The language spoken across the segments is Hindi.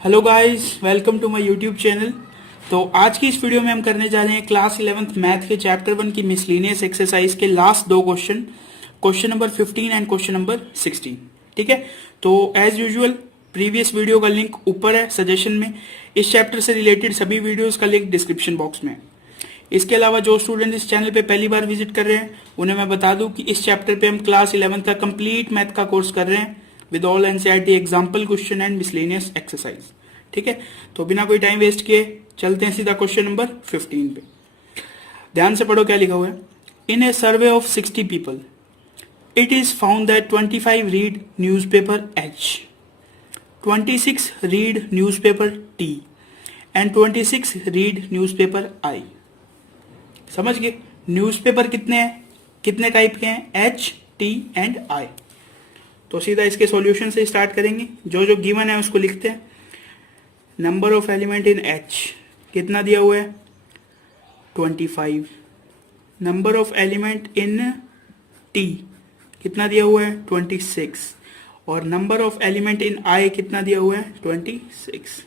Hello guys, welcome to my YouTube channel. तो आज की इस वीडियो में हम करने जा रहे हैं क्लास 11th मैथ के चैप्टर 1 की मिसलेनियस एक्सरसाइज के लास्ट दो question, question number 15 and question number 16। ठीक है, तो एज यूजुअल प्रीवियस वीडियो का लिंक ऊपर है सजेशन में। इस चैप्टर से रिलेटेड सभी वीडियोज का लिंक डिस्क्रिप्शन बॉक्स में है। इसके अलावा जो स्टूडेंट इस चैनल पे पहली बार विजिट कर रहे हैं उन्हें मैं बता दूं कि इस चैप्टर पे हम क्लास 11th का कंप्लीट मैथ का कोर्स कर रहे हैं with all NCERT example question and miscellaneous exercise. ठीक है, तो बिना कोई टाइम वेस्ट किए चलते हैं सीधा क्वेश्चन नंबर 15 पे। ध्यान से पढ़ो क्या लिखा हुआ है। In a survey of 60 people it is found that 25 read newspaper H, 26 read newspaper T and 26 read newspaper I. समझ गए? न्यूज़पेपर कितने हैं, कितने टाइप के हैं? H, T and I. तो सीधा इसके सॉल्यूशन से स्टार्ट करेंगे। जो जो गिवन है उसको लिखते हैं। Number of element in H कितना दिया हुआ है? 25। Number of element in T कितना दिया हुआ है? 26। और नंबर ऑफ एलिमेंट इन आई कितना दिया हुआ है? 26।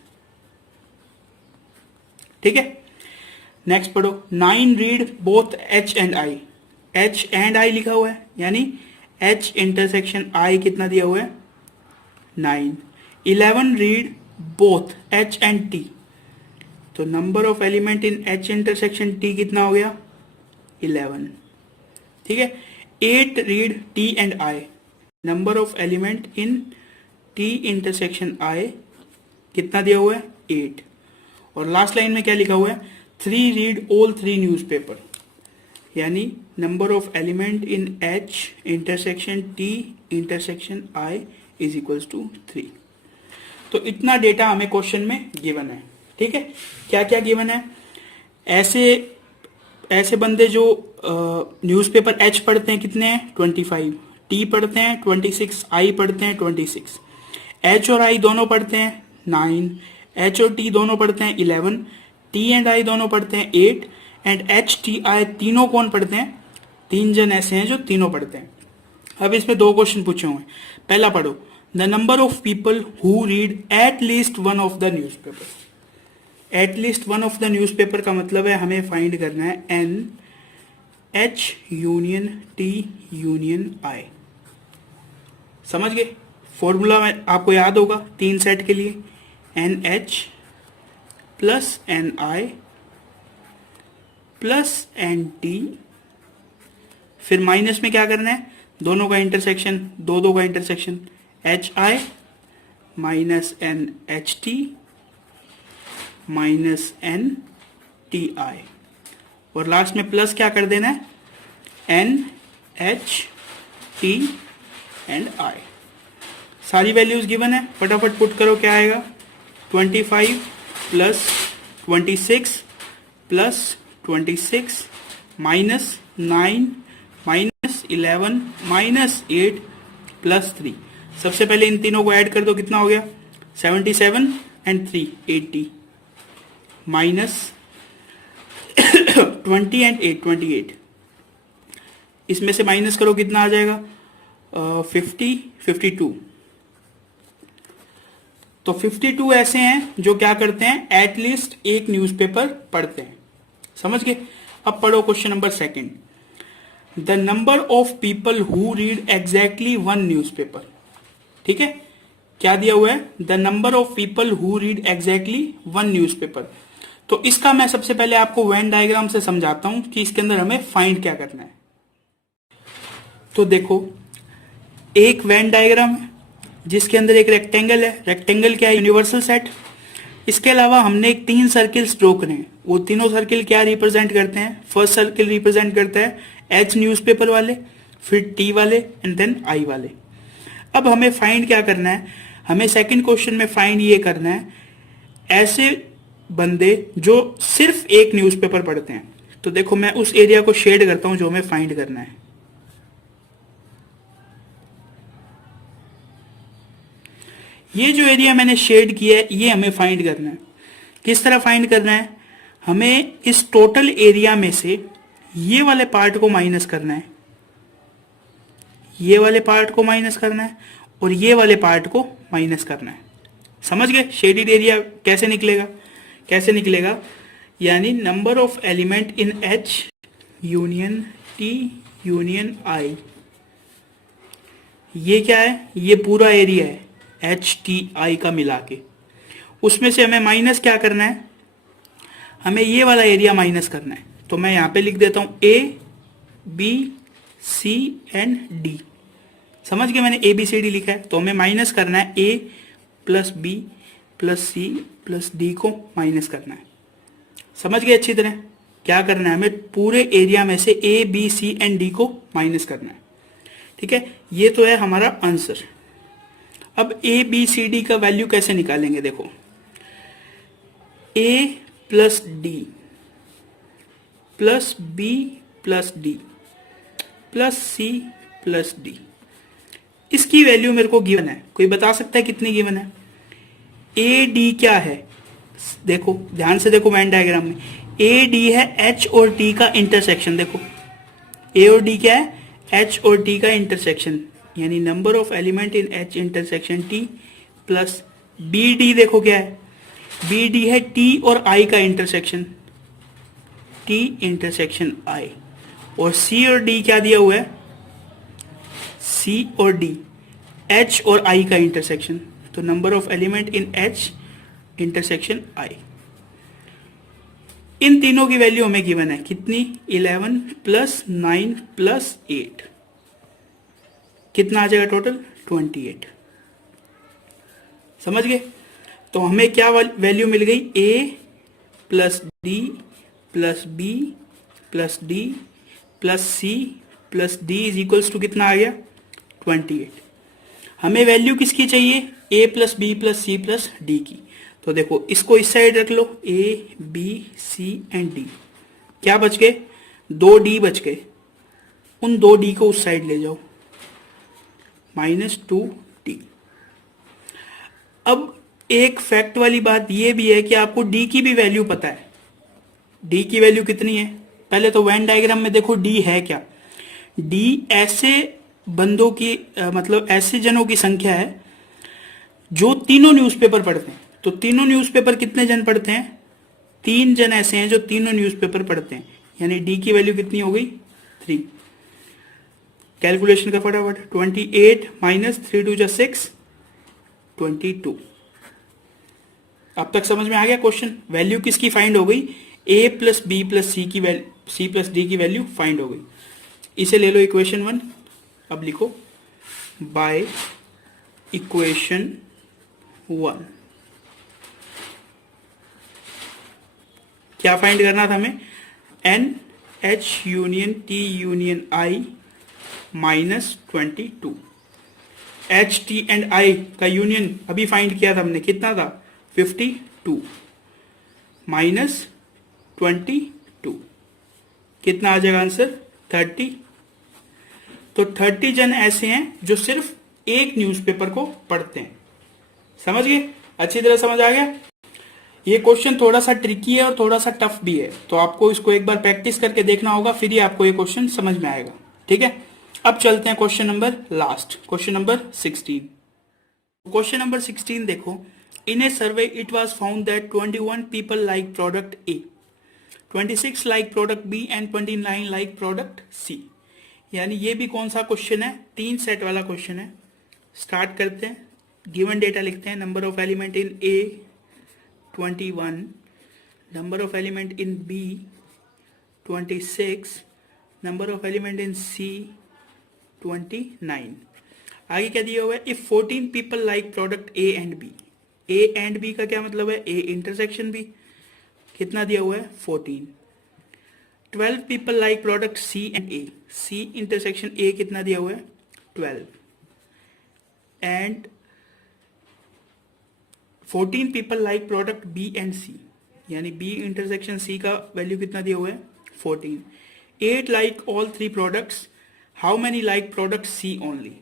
ठीक है, नेक्स्ट पढ़ो। 9 read both H and I. H and I लिखा हुआ है, यानी एच इंटरसेक्शन आई कितना दिया हुआ है? 9। 11 read both H and T, तो number of element in H intersection T कितना हो गया? 11। ठीक है, 8 read T and I. Number of element in T intersection I कितना दिया हुआ है? 8। और लास्ट लाइन में क्या लिखा हुआ है? 3 रीड ऑल 3 न्यूज़पेपर, यानी number of element in H intersection T intersection I is equals to 3। तो इतना डेटा हमें क्वेश्चन में गिवन है। ठीक है, क्या क्या गिवन है? ऐसे बंदे जो न्यूज़पेपर एच पढ़ते हैं कितने हैं? 25। टी पढ़ते हैं 26। आई पढ़ते हैं 26। एच और आई दोनों पढ़ते हैं 9। एच और टी दोनों पढ़ते हैं 11। टी एंड आई दोनों पढ़ते हैं 8। एंड एच टी आई तीनों कौन पढ़ते हैं? 3 जन ऐसे हैं जो तीनों पढ़ते हैं। अब इसमें 2 क्वेश्चन पूछे हुए हैं। पहला पढ़ो, the number of people who read at least one of the newspaper. At least one of the newspaper का मतलब है हमें फाइंड करना है N H union T union I. समझ गए? फॉर्मूला में आपको याद होगा 3 सेट के लिए, N H plus N I plus N T, फिर माइनस में क्या करना है? दोनों का इंटरसेक्शन, दो का intersection, H I minus N H T minus N T I, और लास्ट में प्लस क्या कर देना है? N H T and I. सारी वैल्यूज गिवन है, फटाफट पुट करो क्या आएगा? 25 plus 26 plus 26 minus 9 minus 11 minus 8 plus 3। सबसे पहले इन तीनों को ऐड कर दो, कितना हो गया? 77 एंड 3 80 माइनस 20 एंड 8 28। इसमें से माइनस करो, कितना आ जाएगा? 50 52। तो 52 ऐसे हैं जो क्या करते हैं? एटलीस्ट एक न्यूज़पेपर पढ़ते हैं। समझ गए? अब पढ़ो question number 2। The number of people who read exactly 1 newspaper. ठीक है, क्या दिया हुआ है? The number of people who read exactly 1 newspaper. तो इसका मैं सबसे पहले आपको वेन डायग्राम से समझाता हूं कि इसके अंदर हमें फाइंड क्या करना है। तो देखो, एक वेन डायग्राम है जिसके अंदर एक रेक्टेंगल है। रेक्टेंगल क्या है? Universal set. इसके अलावा हमने एक 3 सर्किल्स ड्रॉ करे हैं। वो तीनों सर्किल क्या रिप्रेजेंट करते हैं? फर्स्ट सर्किल रिप्रेजेंट करता है एच न्यूज़पेपर वाले, फिर टी वाले एंड देन आई वाले। अब हमें फाइंड क्या करना है? हमें सेकंड क्वेश्चन में फाइंड ये करना है ऐसे बंदे जो सिर्फ एक न्यूज़पेपर पढ़ते हैं। तो देखो, मैं उस एरिया को शेड करता हूं जो हमें फाइंड करना है। ये जो एरिया मैंने शेड किया है ये हमें फाइंड करना है। किस तरह फाइंड करना है? हमें इस टोटल एरिया में से ये वाले पार्ट को माइनस करना है, ये वाले पार्ट को माइनस करना है और ये वाले पार्ट को माइनस करना है। समझ गए शेडेड एरिया कैसे निकलेगा? कैसे निकलेगा? यानी number of element in H union T union I, ये क्या है? ये पूरा एरिया है HTI का मिला के। उसमें से हमें माइनस क्या करना है? हमें ये वाला एरिया माइनस करना है। तो मैं यहां पे लिख देता हूं A B C and D। समझ गए? मैंने ABCD लिखा है, तो हमें माइनस करना है A plus B plus C plus D को माइनस करना है। समझ गए अच्छी तरह? क्या करना है? हमें पूरे एरिया में से A B C and D को माइनस करना है। ठीक है, ये तो है हमारा आंसर। अब ABCD का वैल्यू कैसे निकालेंगे? देखो, A plus D plus B plus D plus C plus D, इसकी वैल्यू मेरे को गिवन है। कोई बता सकता है कितनी गिवन है? AD क्या है? देखो ध्यान से देखो वेन डायग्राम में, AD है H और T का इंटरसेक्शन। देखो A और D क्या है? H और T का इंटरसेक्शन, यानी number of element in H intersection T plus BD देखो क्या है? BD है T और I का इंटरसेक्शन, T इंटरसेक्शन I। और C और D क्या दिया हुआ है? C और D H और I का इंटरसेक्शन, तो number of element in H intersection I। इन तीनों की वैल्यू हमें गिवन है कितनी? 11 प्लस 9 प्लस 8, कितना आ जाएगा टोटल? 28। समझ गए? तो हमें क्या वैल्यू मिल गई? A plus D plus B plus D plus C plus D is equals to कितना आ गया? 28। हमें वैल्यू किसकी चाहिए? A plus B plus C plus D की। तो देखो इसको इस साइड रख लो, A B C and D। क्या बच गए? 2D बच गए। उन 2D को उस साइड ले जाओ, -2D। अब एक फैक्ट वाली बात यह भी है कि आपको D की भी वैल्यू पता है। D की वैल्यू कितनी है? पहले तो वेन डायग्राम में देखो D है क्या? D ऐसे बंदों की मतलब ऐसे जनों की संख्या है जो तीनों न्यूज़पेपर पढ़ते हैं। तो तीनों न्यूज़पेपर कितने जन पढ़ते हैं? 3 जन ऐसे हैं जो तीनों न्यूज़पेपर पढ़ते हैं, यानी D की वैल्यू कितनी हो गई? 3। कैलकुलेशन का फटाफट, 28 माइनस 3 2 6, 22। अब तक समझ में आ गया क्वेश्चन? वैल्यू किसकी फाइंड हो गई? A plus B plus C की वैल्यू, C प्लस D की वैल्यू फाइंड हो गई। इसे ले लो इक्वेशन 1। अब लिखो बाय इक्वेशन 1 क्या फाइंड करना था हमें? N H union T union I minus 22। H T and I का यूनियन अभी फाइंड किया था हमने, कितना था? 52 माइनस 22, कितना आ जाएगा आंसर? 30। तो 30 जन ऐसे हैं जो सिर्फ एक न्यूज़पेपर को पढ़ते हैं। समझ गए? अच्छी तरह समझ आ गया? ये क्वेश्चन थोड़ा सा ट्रिकी है और थोड़ा सा टफ भी है, तो आपको इसको एक बार प्रैक्टिस करके देखना होगा, फिर ही आपको ये क्वेश्चन समझ में आएगा। ठीक है, अब चलते हैं question number last, question number 16। Question number 16 देखो, in a survey it was found that 21 people like product A, 26 like product B and 29 like product C. यानी ये भी कौन सा क्वेश्चन है? 3 सेट वाला क्वेश्चन है। स्टार्ट करते हैं, गिवन डेटा लिखते हैं। Number of element in A 21, number of element in B 26, number of element in C 29। आगे क्या दिया हुआ है? If 14 people like product A and B. A and B का क्या मतलब है? ए इंटरसेक्शन बी, कितना दिया हुआ है? 14। 12 people like product C and A, C intersection A कितना दिया हुआ है? 12। And 14 people like product B and C, यानी बी इंटरसेक्शन सी का वैल्यू कितना दिया हुआ है? 14। 8 like all 3 products, how many like product C only,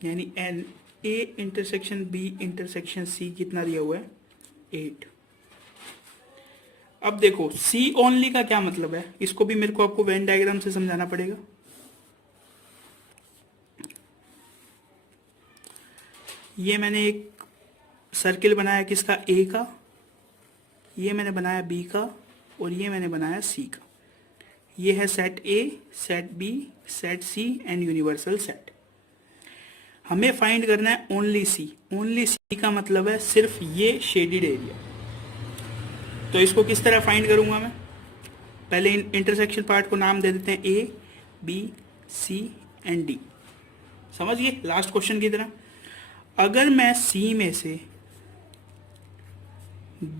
यानी N A intersection B intersection C कितना दिया हुआ है? 8। अब देखो सी ओनली का क्या मतलब है, इसको भी मेरे को आपको वेन डायग्राम से समझाना पड़ेगा। ये मैंने एक सर्किल बनाया किसका, ए का, ये मैंने बनाया बी का, और ये मैंने बनाया सी का। ये है set A, set B, set C and universal set. हमें फाइंड करना है ओनली सी। ओनली सी का मतलब है सिर्फ ये शेडेड एरिया। तो इसको किस तरह फाइंड करूंगा मैं, पहले इंटरसेक्शन पार्ट को नाम दे देते हैं ए, बी, सी एंड डी। समझ गए, लास्ट क्वेश्चन की तरह। अगर मैं सी में से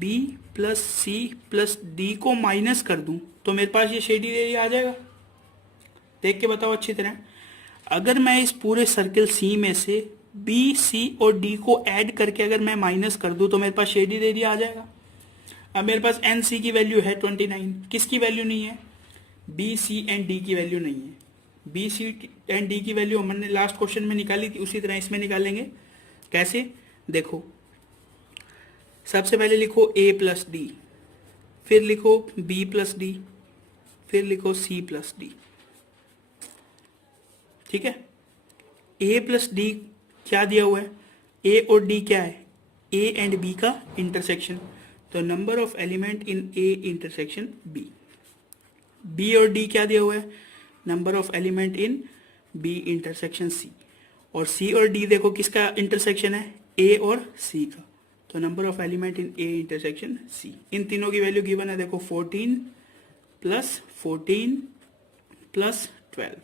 B plus C plus D को माइनस कर दूं तो मेरे पास ये शेडेड एरिया आ जाएगा। देख के बताओ अच्छी तरह। अगर मैं इस पूरे सर्किल सी में से बी, सी और डी को ऐड करके अगर मैं माइनस कर दूं तो मेरे पास शेडेड एरिया आ जाएगा। अब मेरे पास एन सी की वैल्यू है 29, किसकी वैल्यू नहीं है, बी, सी एंड डी की वैल्यू नहीं है। बी, सी एंड डी की वैल्यू हमने लास्ट क्वेश्चन में निकाली थी, उसी तरह इसमें निकालेंगे। कैसे, देखो सबसे पहले लिखो a प्लस डी, फिर लिखो b प्लस डी, फिर लिखो c प्लस डी। ठीक है, a प्लस डी क्या दिया हुआ है, a और d क्या है, a एंड b का इंटरसेक्शन। तो number of element in a intersection b। b और d क्या दिया हुआ है, number of element in b intersection c। और c और d देखो किसका इंटरसेक्शन है, a और c का। तो number of element in A intersection C. इन तीनों की वैल्यू गिवन है, देखो 14 प्लस 14 प्लस 12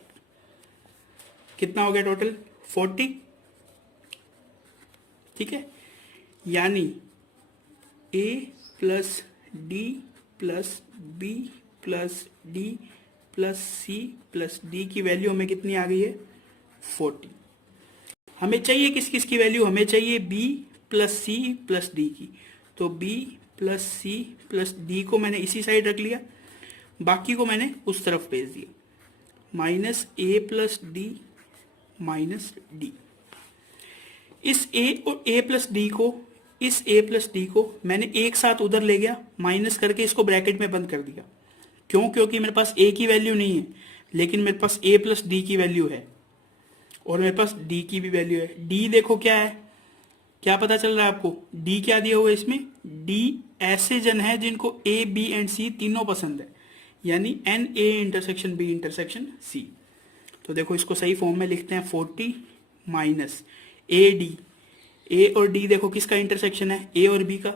कितना हो गया टोटल, 40। ठीक है, यानी A plus D plus B plus D plus C plus D की वैल्यू हमें कितनी आ गई है, 40। हमें चाहिए किस किस की वैल्यू, हमें चाहिए B plus C plus D की। तो b plus C plus D को मैंने इसी साइड रख लिया, बाकी को मैंने उस तरफ भेज दिया। माइनस ए प्लस डी माइनस डी। इस a और a प्लस डी को, इस a प्लस डी को मैंने एक साथ उधर ले गया, माइनस करके इसको ब्रैकेट में बंद कर दिया। क्यों, क्योंकि मेरे पास a की वैल्यू नहीं है, लेकिन मेरे पास a प्लस डी की वैल्यू है और मेरे पास d की भी वैल्यू है। d देखो क्या है, क्या पता चल रहा है आपको, D क्या दिया हुआ है इसमें, D ऐसे जन है जिनको A, B एंड C तीनों पसंद है, यानी N A intersection B intersection C। तो देखो इसको सही फॉर्म में लिखते हैं, 40 माइनस ए डी। ए और डी देखो किसका इंटरसेक्शन है, A और B का।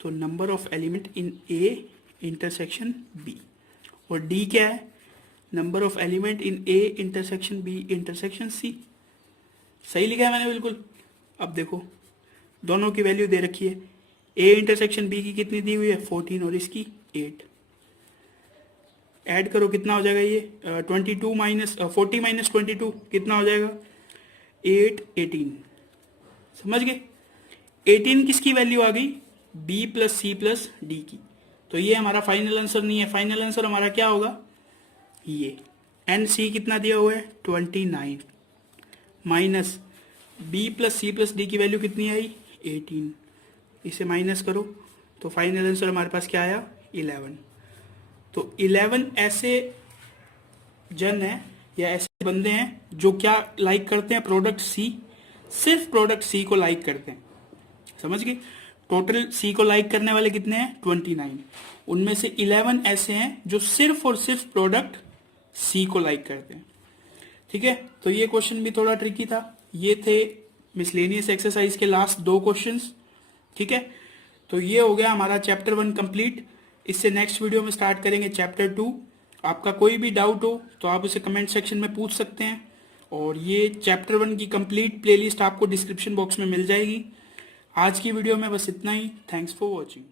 तो number of element in A intersection B। और D क्या है, number of element in A intersection B intersection C। सही लिखा है मैंने बिल्कुल। अब देखो दोनों की वैल्यू दे रखी है, ए इंटरसेक्शन बी की कितनी दी हुई है, 14 और इसकी 8। ऐड करो कितना हो जाएगा ये, 22 माइनस 40 माइनस 22 कितना हो जाएगा, 8, 18। समझ गए, 18 किसकी वैल्यू आ गई, B plus C plus D की। तो ये हमारा फाइनल आंसर नहीं है, फाइनल आंसर हमारा क्या होगा, ये एन सी कितना दिया हुआ है, 29 minus b plus C plus D की वैल्यू कितनी आई, 18। इसे माइनस करो तो फाइनल आंसर हमारे पास क्या आया, 11। तो 11 ऐसे जन है या ऐसे बंदे हैं जो क्या लाइक करते हैं, प्रोडक्ट सी, सिर्फ प्रोडक्ट सी को लाइक करते हैं। समझ गए, टोटल सी को लाइक करने वाले कितने हैं, 29। उनमें से 11 ऐसे हैं जो सिर्फ और सिर्फ प्रोडक्ट सी को लाइक करते हैं। ठीक है, तो ये क्वेश्चन भी थोड़ा ट्रिकी था। ये थे मिसलेनियस एक्सरसाइज के लास्ट 2 क्वेश्चंस। ठीक है, तो ये हो गया हमारा चैप्टर 1 कंप्लीट। इससे नेक्स्ट वीडियो में स्टार्ट करेंगे चैप्टर 2। आपका कोई भी डाउट हो तो आप उसे कमेंट सेक्शन में पूछ सकते हैं, और ये चैप्टर 1 की कंप्लीट प्लेलिस्ट आपको डिस्क्रिप्शन बॉक्स में मिल जाएगी। आज की वीडियो में बस इतना ही। Thanks for watching.